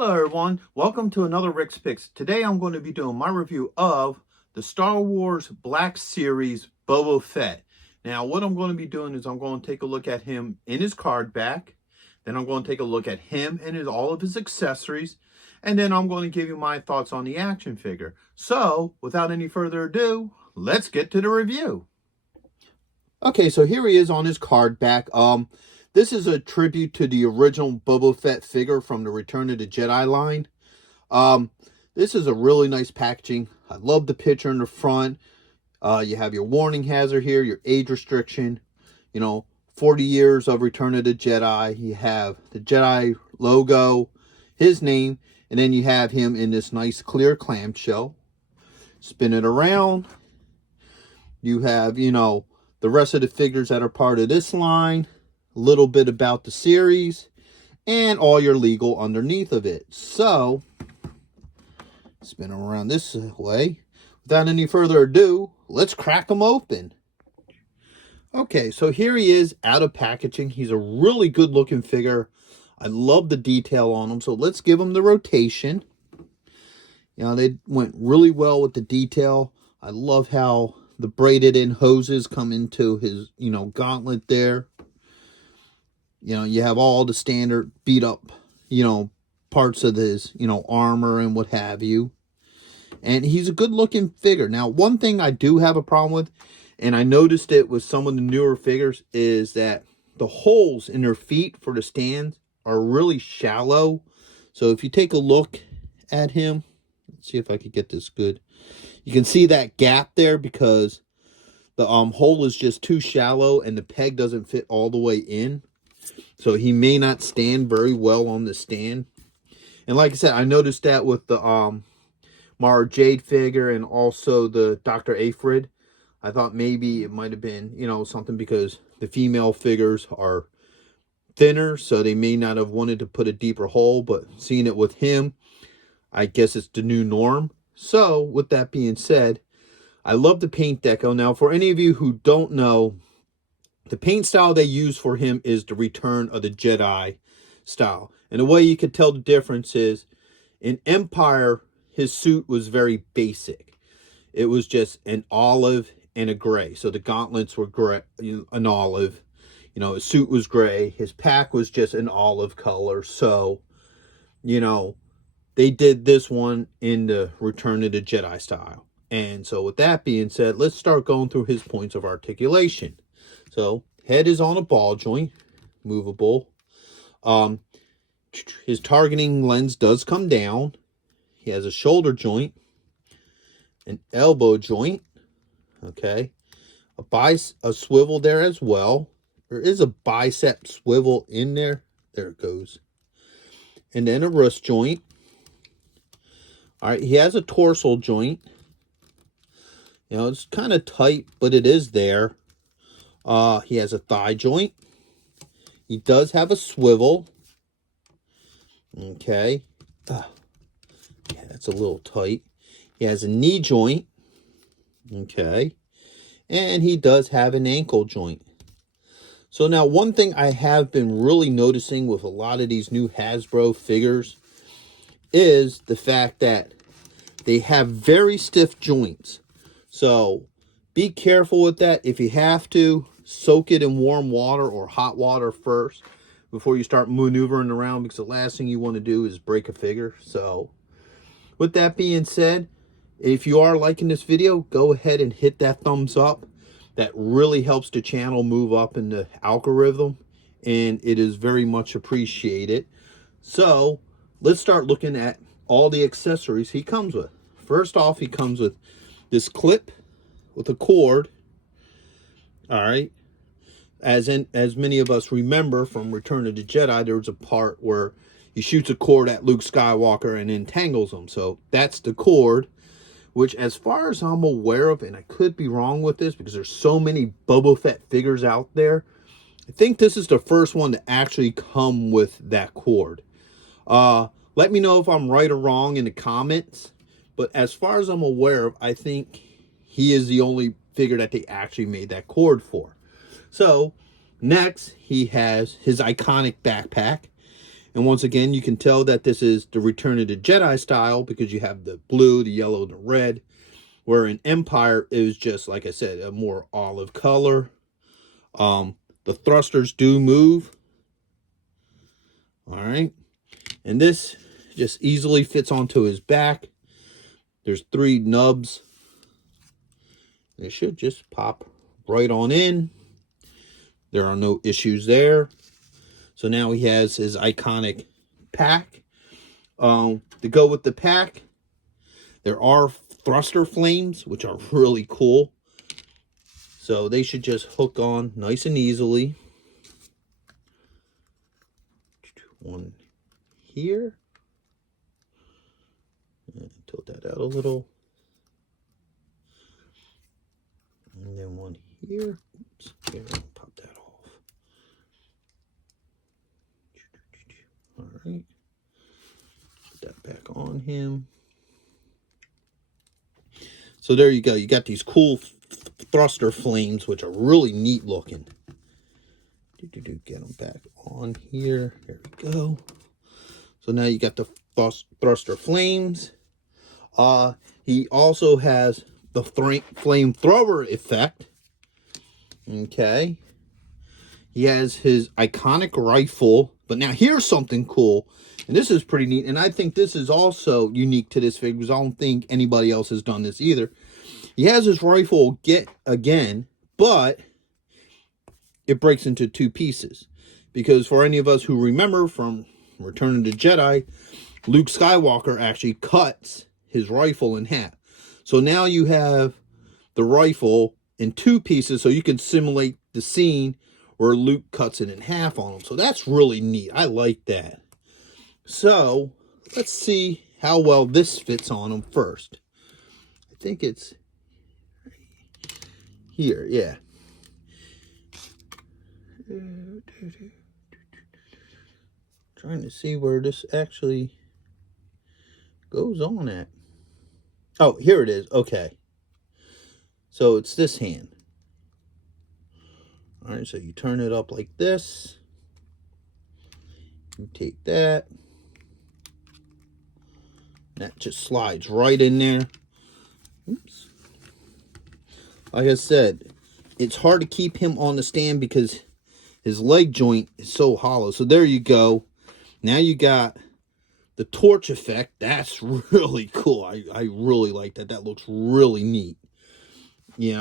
Hello everyone, welcome to another Rick's Picks. Today I'm going to be doing my review of the Star Wars Black Series Boba Fett. Now what I'm going to be doing is I'm going to take a look at him in his card back, then I'm going to take a look at him and all of his accessories, and then I'm going to give you my thoughts on the action figure. So without any further ado, let's get to the review. Okay, so here he is on his card back. This is a tribute to the original Boba Fett figure from the Return of the Jedi line. This is a really nice packaging. I love the picture in the front. You have your warning hazard here, your age restriction, 40 years of Return of the Jedi. You have the Jedi logo, his name, and then you have him in this nice clear clamshell. Spin it around. You have, the rest of the figures that are part of this line. A little bit about the series, and all your legal underneath of it. So, spin them around this way. Without any further ado, let's crack them open. Okay, so here he is out of packaging. He's a really good looking figure. I love the detail on him. So let's give him the rotation. They went really well with the detail. I love how the braided in hoses come into his, gauntlet there. You have all the standard beat up, parts of his, armor and what have you. And he's a good looking figure. Now, one thing I do have a problem with, and I noticed it with some of the newer figures, is that the holes in their feet for the stands are really shallow. So if you take a look at him, let's see if I could get this good. You can see that gap there because the hole is just too shallow and the peg doesn't fit all the way in. So he may not stand very well on the stand. And like I said, I noticed that with the Mara Jade figure and also the Dr. Aphrid. I thought maybe it might have been, something because the female figures are thinner, so they may not have wanted to put a deeper hole. But seeing it with him, I guess it's the new norm. So with that being said, I love the paint deco. Now, for any of you who don't know, the paint style they use for him is the Return of the Jedi style. And the way you could tell the difference is, in Empire, his suit was very basic. It was just an olive and a gray. So the gauntlets were gray, an olive. His suit was gray. His pack was just an olive color. So, they did this one in the Return of the Jedi style. And so with that being said, let's start going through his points of articulation. So, head is on a ball joint, movable. His targeting lens does come down. He has a shoulder joint, an elbow joint, okay, a swivel there as well. There is a bicep swivel in there. There it goes. And then a wrist joint. All right, he has a torso joint. It's kind of tight, but it is there. He has a thigh joint. He does have a swivel. Okay. Yeah, that's a little tight. He has a knee joint. Okay. And he does have an ankle joint. So now one thing I have been really noticing with a lot of these new Hasbro figures is the fact that they have very stiff joints. So be careful with that. If you have to, soak it in warm water or hot water first before you start maneuvering around, because the last thing you want to do is break a figure. So with that being said, if you are liking this video, go ahead and hit that thumbs up. That really helps the channel move up in the algorithm, and it is very much appreciated. So let's start looking at all the accessories he comes with. First off, he comes with this clip with a cord. All right. As many of us remember from Return of the Jedi, there was a part where he shoots a cord at Luke Skywalker and entangles him. So that's the cord, which as far as I'm aware of, and I could be wrong with this because there's so many Boba Fett figures out there, I think this is the first one to actually come with that cord. Let me know if I'm right or wrong in the comments. But as far as I'm aware of, I think he is the only figure that they actually made that cord for. So next, he has his iconic backpack. And once again, you can tell that this is the Return of the Jedi style because you have the blue, the yellow, and the red. Where in Empire, it was just, like I said, a more olive color. The thrusters do move. All right. And this just easily fits onto his back. There's 3 nubs. It should just pop right on in. There are no issues there. So now he has his iconic pack. To go with the pack, there are thruster flames, which are really cool. So they should just hook on nice and easily. One here. And tilt that out a little. And then one here. Oops, here, pop that off. All right. Put that back on him. So there you go. You got these cool thruster flames, which are really neat looking. Get them back on here. There we go. So now you got the thruster flames. He also has the flamethrower effect. Okay. He has his iconic rifle. But now here's something cool. And this is pretty neat. And I think this is also unique to this figure because I don't think anybody else has done this either. He has his rifle again, but it breaks into 2 pieces. Because for any of us who remember from Return of the Jedi, Luke Skywalker actually cuts his rifle in half. So now you have the rifle in 2 pieces so you can simulate the scene where Luke cuts it in half on him. So that's really neat. I like that. So let's see how well this fits on him first. I think it's here, yeah. Trying to see where this actually goes on at. Oh, here it is. Okay. So it's this hand. All right, so you turn it up like this. You take that. That just slides right in there. Oops. Like I said, it's hard to keep him on the stand because his leg joint is so hollow. So there you go. Now you got the torch effect. That's really cool. I really like that. That looks really neat. You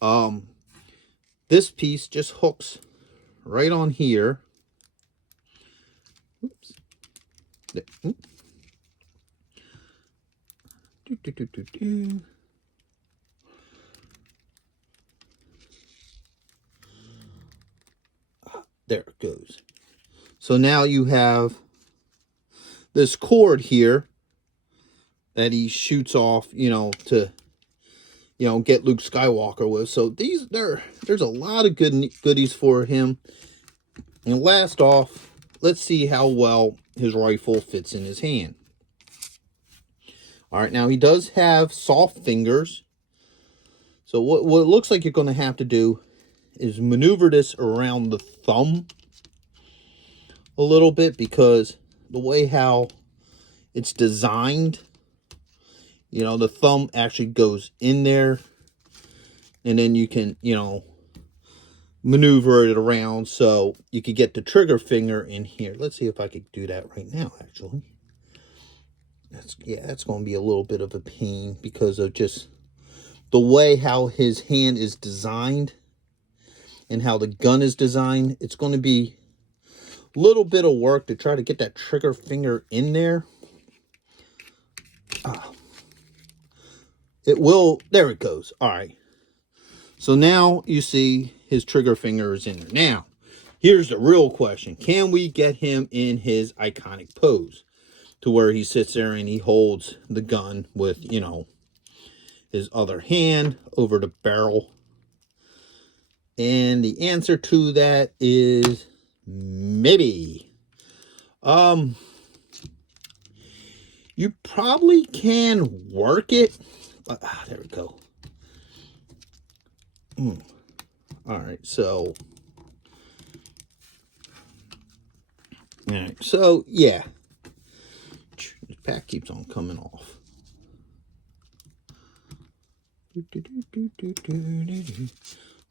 know, this piece just hooks right on here. Oops. There it goes. So now you have this cord here that he shoots off, you know, to, you know, get Luke Skywalker with. So there's a lot of goodies for him. And last off, let's see how well his rifle fits in his hand. All right, now he does have soft fingers. So what it looks like you're going to have to do is maneuver this around the thumb a little bit because the way how it's designed, you know, the thumb actually goes in there and then you can, you know, maneuver it around so you could get the trigger finger in here. Let's see if I could do that right now, actually. That's going to be a little bit of a pain because of just the way how his hand is designed and how the gun is designed. It's going to be a little bit of work to try to get that trigger finger in there. It will. There it goes. All right. So now you see his trigger finger is in there. Now, here's the real question. Can we get him in his iconic pose to where he sits there and he holds the gun with, you know, his other hand over the barrel? And the answer to that is maybe. You probably can work it. There we go. All right, so All right, so yeah, this pack keeps on coming off.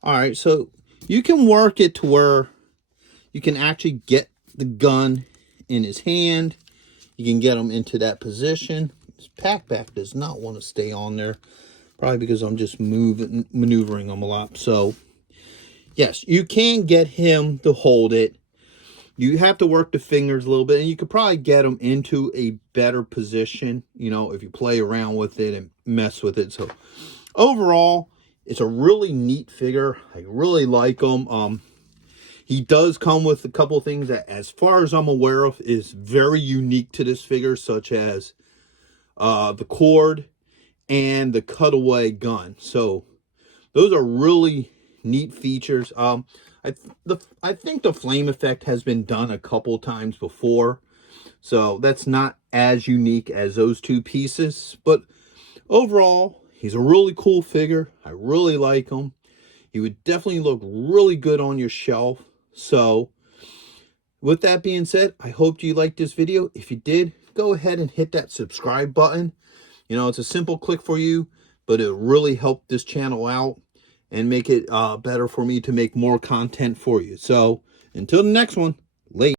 All right, so you can work it to where you can actually get the gun in his hand. You can get him into that position. This pack back does not want to stay on there, probably because I'm just maneuvering him a lot. So yes, you can get him to hold it. You have to work the fingers a little bit, and you could probably get him into a better position, you know, if you play around with it and mess with it. So overall, it's a really neat figure. I really like him. He does come with a couple of things that, as far as I'm aware of, is very unique to this figure, such as the cord and the cutaway gun. So those are really neat features. I think the flame effect has been done a couple times before, so that's not as unique as those two pieces. But overall, he's a really cool figure. I really like him. He would definitely look really good on your shelf. So with that being said, I hope you liked this video. If you did, go ahead and hit that subscribe button. You know, it's a simple click for you, but it really helped this channel out and make it better for me to make more content for you. So until the next one, later.